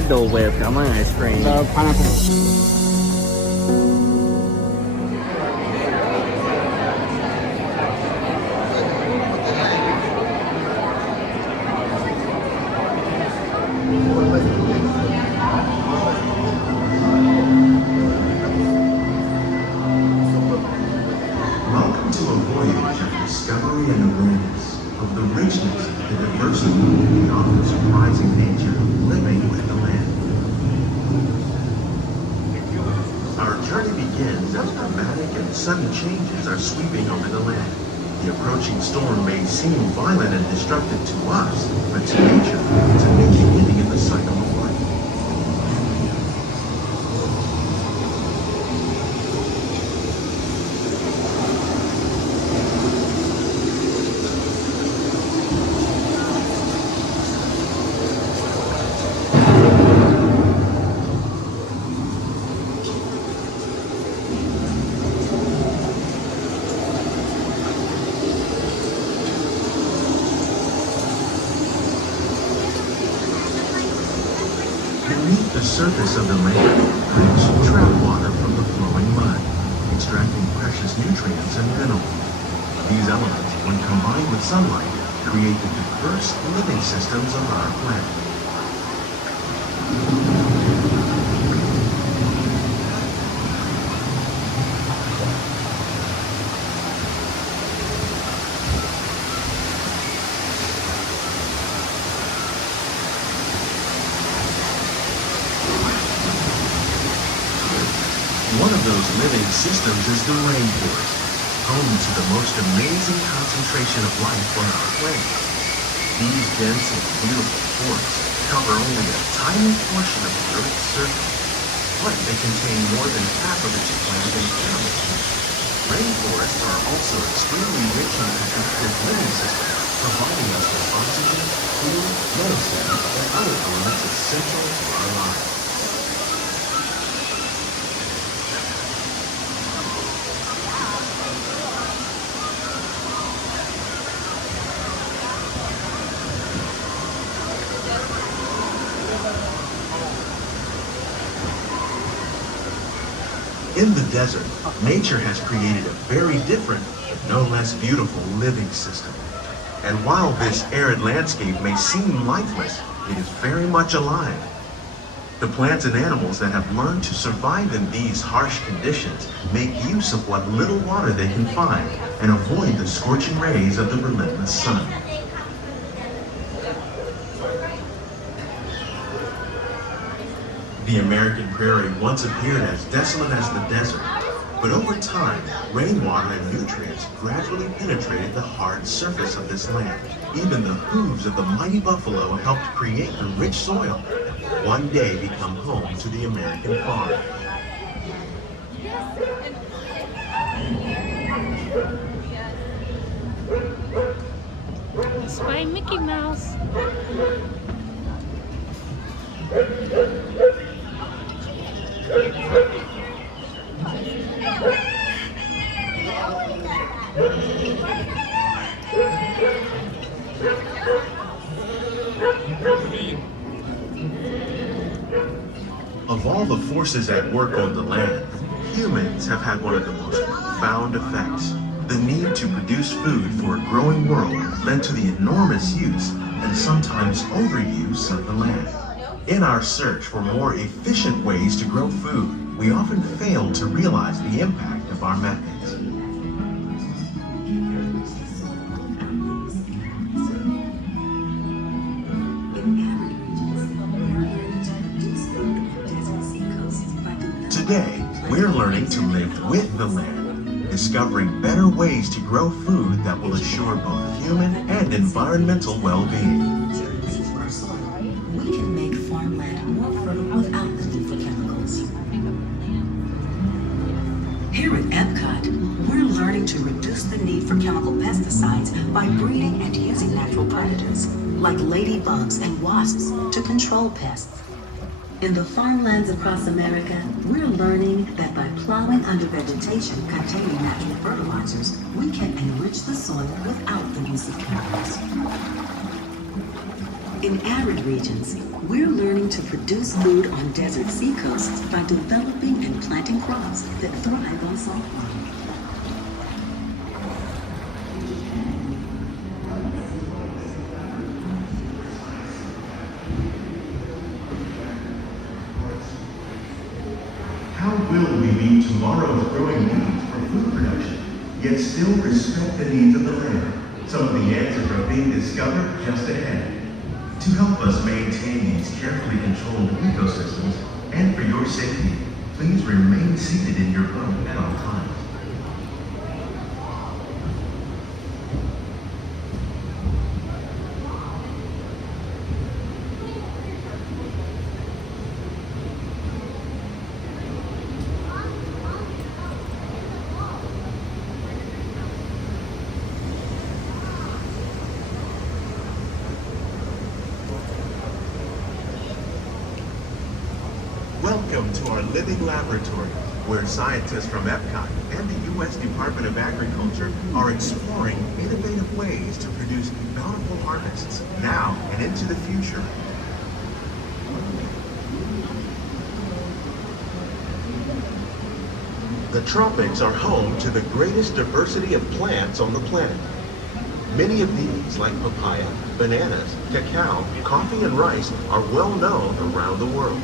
đã đồ về cảm ơn ice cream. The pineapple. Welcome to a voyage of discovery and awareness of the richness and diversity and often surprising nature living with the land. Our journey begins as dramatic and sudden changes are sweeping over the land. The approaching storm may seem violent and destructive to us, but to nature, it's a new beginning in the cycle of life. Beneath the surface of the land, roots trap water from the flowing mud, extracting precious nutrients and minerals. These elements, when combined with sunlight, create the diverse living systems of our planet. One of those living systems is the rainforest, home to the most amazing concentration of life on our planet. These dense and beautiful forests cover only a tiny portion of the Earth's surface, but they contain more than half of its plant and animal life. Rainforests are also extremely rich in productive living systems, providing us with oxygen, food, medicine, and other elements essential to our lives. In the desert, nature has created a very different, but no less beautiful living system. And while this arid landscape may seem lifeless, it is very much alive. The plants and animals that have learned to survive in these harsh conditions make use of what little water they can find and avoid the scorching rays of the relentless sun. The American prairie once appeared as desolate as the desert, but over time, rainwater and nutrients gradually penetrated the hard surface of this land. Even the hooves of the mighty buffalo helped create the rich soil that one day become home to the American farm. It's by Mickey Mouse. Of all the forces at work on the land, humans have had one of the most profound effects. The need to produce food for a growing world led to the enormous use and sometimes overuse of the land. In our search for more efficient ways to grow food, we often fail to realize the impact of our methods. Today, we're learning to live with the land, discovering better ways to grow food that will assure both human and environmental well-being. We can make farmland more fertile without the need for chemicals. Here at Epcot, we're learning to reduce the need for chemical pesticides by breeding and using natural predators, like ladybugs and wasps, to control pests. In the farmlands across America, we're learning that by plowing under vegetation containing natural fertilizers, we can enrich the soil without the use of chemicals. In arid regions, we're learning to produce food on desert seacoasts by developing and planting crops that thrive on salt water. How will we meet tomorrow's growing needs for food production, yet still respect the needs of the land? Some of the answers are being discovered just ahead. To help us maintain these carefully controlled ecosystems, and for your safety, please remain seated in your boat at all times. Welcome to our living laboratory, where scientists from Epcot and the U.S. Department of Agriculture are exploring innovative ways to produce bountiful harvests now and into the future. The tropics are home to the greatest diversity of plants on the planet. Many of these, like papaya, bananas, cacao, coffee, and rice, are well known around the world.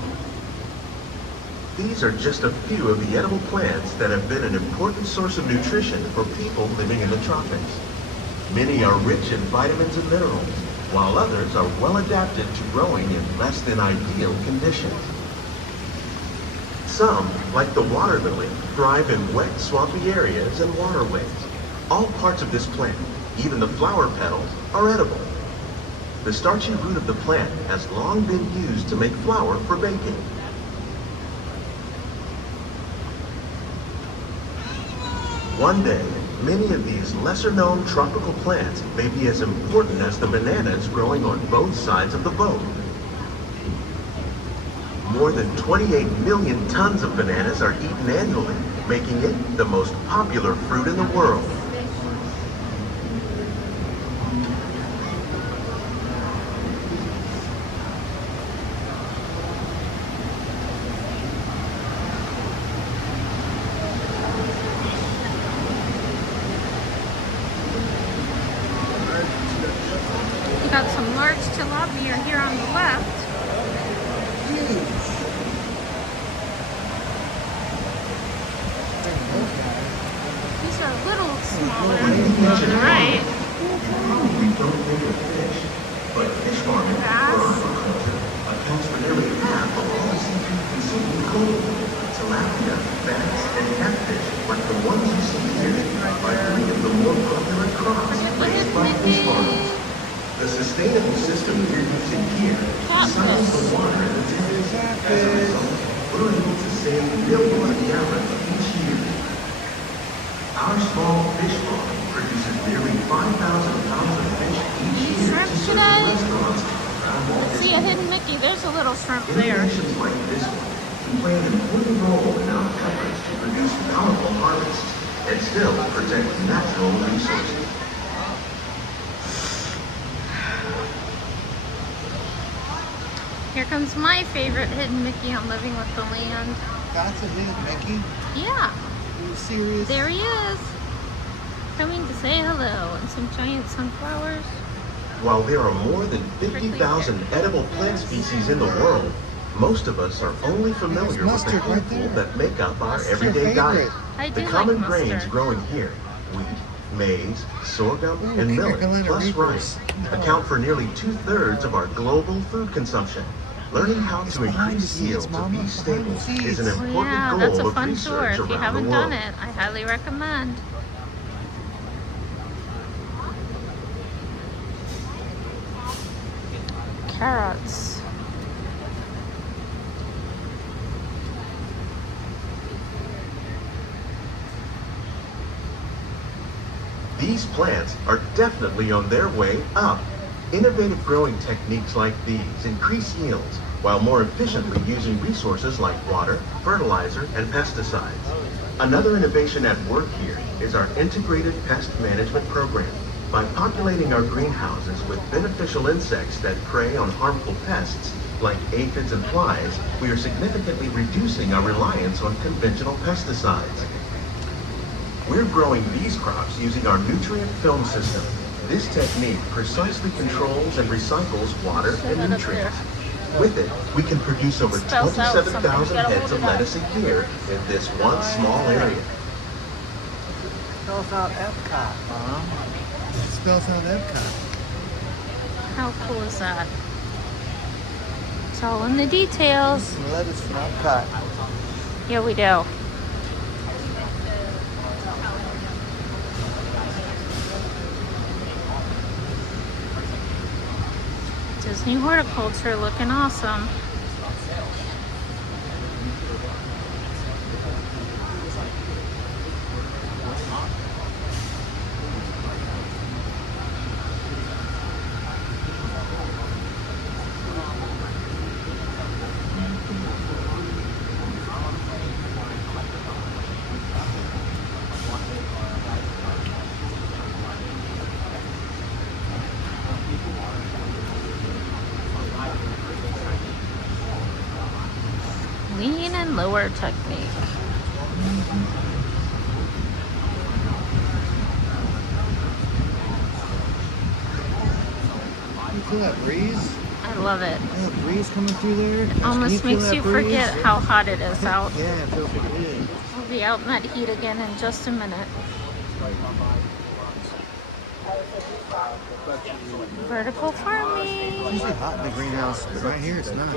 These are just a few of the edible plants that have been an important source of nutrition for people living in the tropics. Many are rich in vitamins and minerals, while others are well adapted to growing in less than ideal conditions. Some, like the water lily, thrive in wet, swampy areas and waterways. All parts of this plant, even the flower petals, are edible. The starchy root of the plant has long been used to make flour for baking. One day, many of these lesser-known tropical plants may be as important as the bananas growing on both sides of the boat. More than 28 million tons of bananas are eaten annually, making it the most popular fruit in the world. Got some large tilapia here on the left. These are a little smaller on the right. We don't think of fish, but fish farming for aquaculture accounts for nearly half of all seafood consumed globally. Tilapia, bass, and catfish, like the ones you see here, are three of the more popular crops raised by fish farms. The sustainable system we're using here recycles the water in the tanks. As a result, we're able to save millions of gallons each year. Our small fish farm produces nearly 5,000 pounds of fish each year Shrimp to serve today? restaurants around Walt Let's Disney see a World. hidden Mickey. There's a little shrimp there. Innovations like this one can play an important role in our efforts to produce bountiful harvests and still protect natural resources. Here comes my favorite hidden Mickey on Living with the Land. That's a hidden Mickey? Yeah, Are you serious? there he is. Coming to say hello, and some giant sunflowers. While there are more than 50,000 edible plant species in the world, most of us are only familiar with the mustard right handful there. that make up our That's their everyday diet. favorite. I The do common like grains mustard. growing here, wheat, maize, sorghum, Ooh, and millet, Carolina plus Reapers. rice, account for nearly 2/3 of our global food consumption. Learning how It's to behind increase the scenes, yields of Mama, these behind the staples is an scenes. Oh important yeah, that's goal a of fun tour. research If you around the haven't world. done it, I highly recommend. Carrots. These plants are definitely on their way up. Innovative growing techniques like these increase yields while more efficiently using resources like water, fertilizer, and pesticides. Another innovation at work here is our integrated pest management program. By populating our greenhouses with beneficial insects that prey on harmful pests, like aphids and flies, we are significantly reducing our reliance on conventional pesticides. We're growing these crops using our nutrient film system. This technique precisely controls and recycles water and nutrients. With it, we can produce over 27,000 heads of lettuce a year in this one small area. Spells out Epcot, Mom. It spells out Epcot. How cool is that? It's all in the details. Some lettuce from Epcot. Yeah, we do. Disney horticulture looking awesome. Lean and lower technique. You feel that breeze? I love it. That breeze coming through there? It almost makes you forget how hot it is out. Yeah, it feels like it is. We'll be out in that heat again in just a minute. Vertical farming. It's usually hot in the greenhouse, but right here it's not.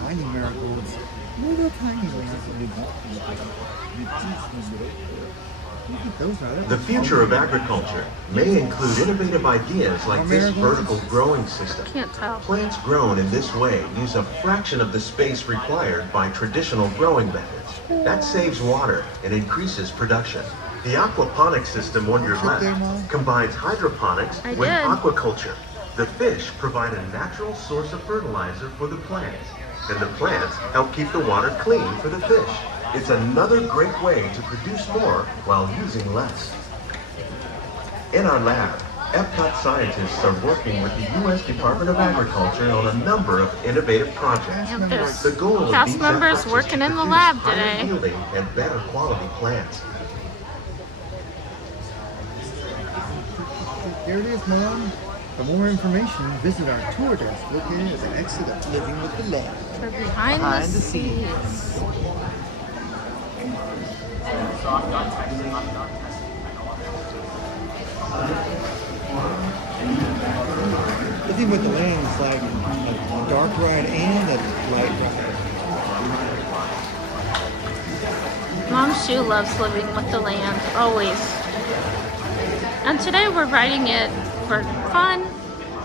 Tiny marigolds. Little tiny marigolds. The future of agriculture may include innovative ideas like this vertical growing system. Can't tell. Plants grown in this way use a fraction of the space required by traditional growing methods. That saves water and increases production. The aquaponics system on your left combines hydroponics with aquaculture. The fish provide a natural source of fertilizer for the plants, and the plants help keep the water clean for the fish. It's another great way to produce more while using less. In our lab, Epcot scientists are working with the U.S. Department of Agriculture on a number of innovative projects. Yep, there's The goal of cast these members efforts is working to in the produce lab higher today. yielding and better quality plants. Here it is, Mom. For more information, visit our tour desk located at the exit of Living with the Lab. For behind the scenes. Living with the Land is like a dark ride and a light ride. Mom-Shu loves living with the land, always. And today we're riding it for fun,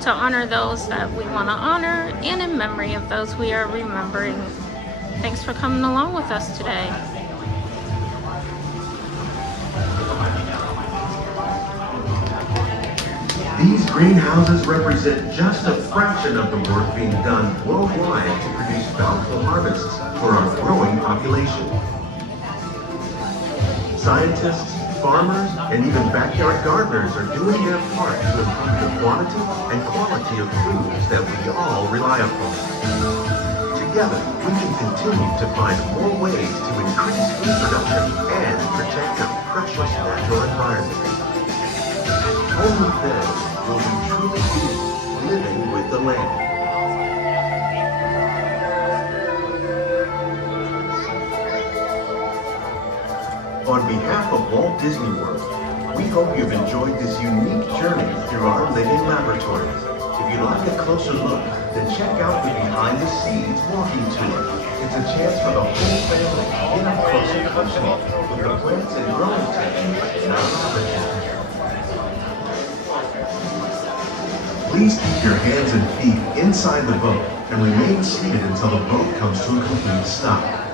to honor those that we want to honor, and in memory of those we are remembering. Thanks for coming along with us today. These greenhouses represent just a fraction of the work being done worldwide to produce bountiful harvests for our growing population. Scientists, farmers, and even backyard gardeners are doing their part to improve the quantity and quality of foods that we all rely upon. Together, we can continue to find more ways to increase food production and protect our precious natural environment. Only then will we truly be living with the land. On behalf of Walt Disney World, we hope you've enjoyed this unique journey through our living laboratories. If you'd like a closer look, then check out the Behind the Scenes walking tour. It's a chance for the whole family to get up close and personal with the plants and growing techniques in our laboratory. Please keep your hands and feet inside the boat and remain seated until the boat comes to a complete stop.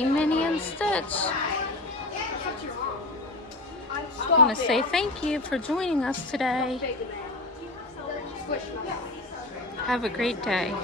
Mickey, Minnie, and Stitch. I want to say thank you for joining us today. Have a great day.